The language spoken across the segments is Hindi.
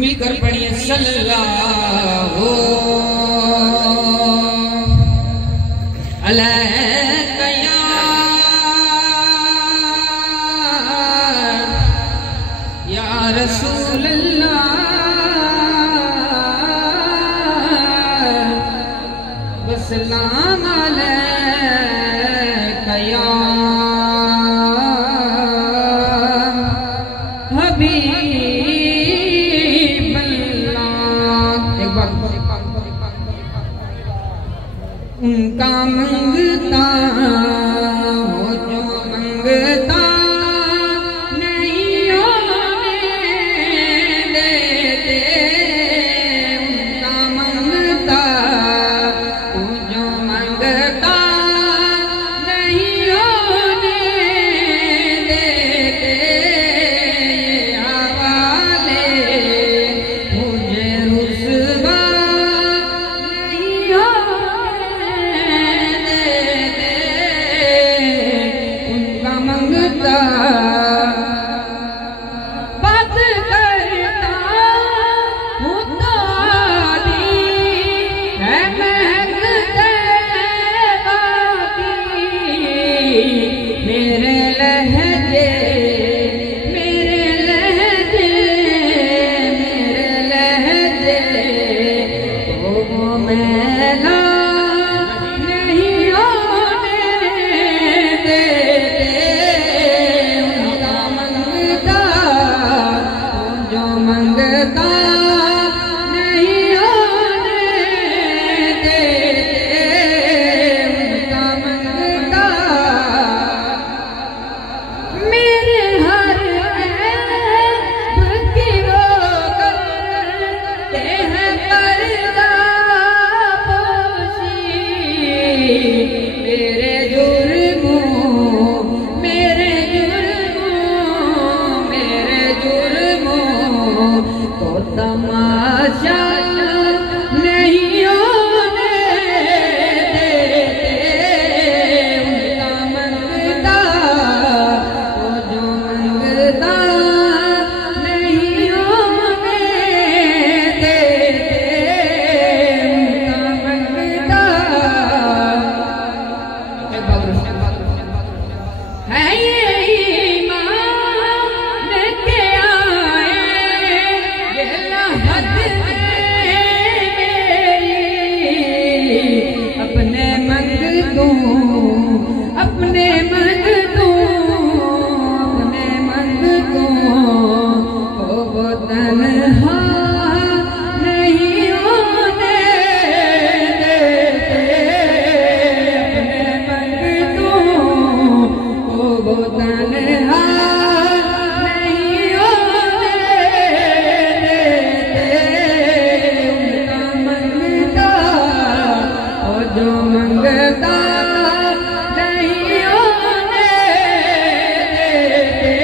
मिलकर पढ़िए सल्लल्लाहु अलैहि या रसूल अल्लाह वसलाम अलैका या हबीब अल्लाह। एक बार उनका मंगता हो जो मंगता नहीं होने देते, उनका मंगता हो जो मंगता नहीं होने देते, ये हवाले मुझे रुसवा नहीं मंगता बात करता हूँ तो आदि है महकते बाकी, मेरे लहजे मेरे लहजे मेरे लहजे वो मैला नहीं होने देते, मंगता नहीं होने देते, उनका मंगता मेरे हर ऐब की वो करते हैं पर्दा पोशी, मेरे जुर्मों मेरे जुर्मों मेरे जुर्मों को तमाशा नहीं होने देते, उनका मंगता वो जो मंगता नहीं होने देते, उनका मंगता है ये ईमान के आए हद मेरी, अपने मंग दूं अपने मंग दूं अपने मंग दूं वो तन्हा नहीं होने देते, अपने मंग दूं वो तन्हा नहीं होने जो मंगता नहीं होने देते,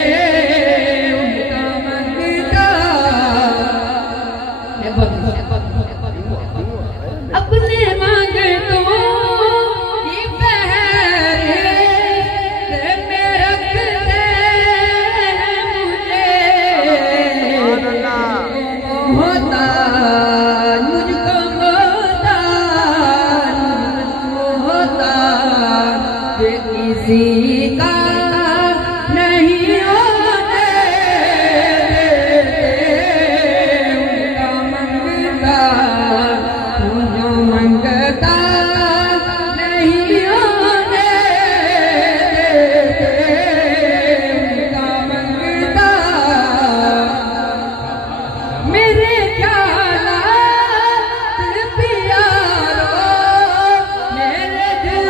उनका मंगता अपने मांगतों की फहरिस्त में रखते मुझे, मुझको किसी का नहीं होने देते, उनका मंगता तू जो मंगता नहीं होने देते, उनका मंगता मेरे ख्यालात प्यारो मेरे दिल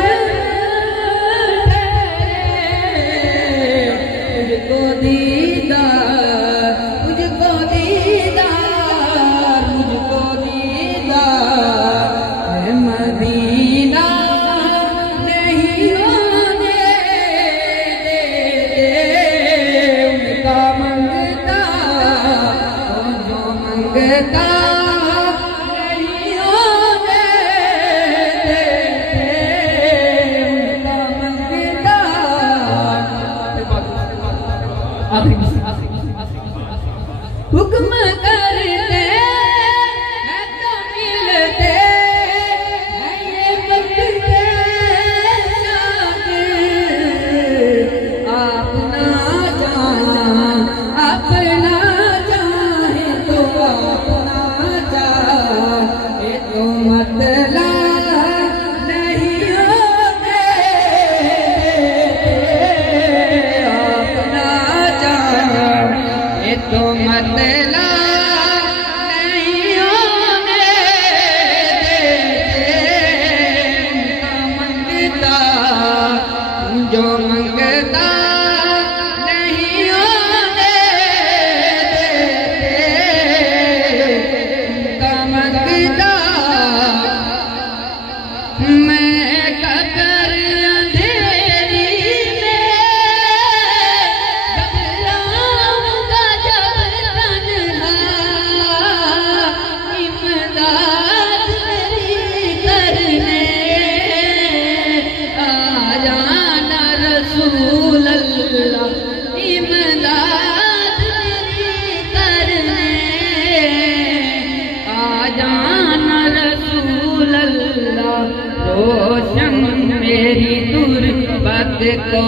रोशन मेरी तुरबत को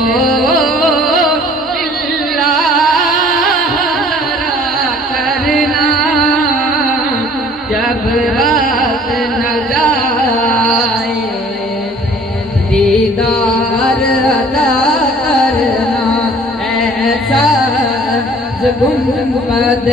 करना, जब रात न जाए दीदार अदा करना, ऐसा गुंबद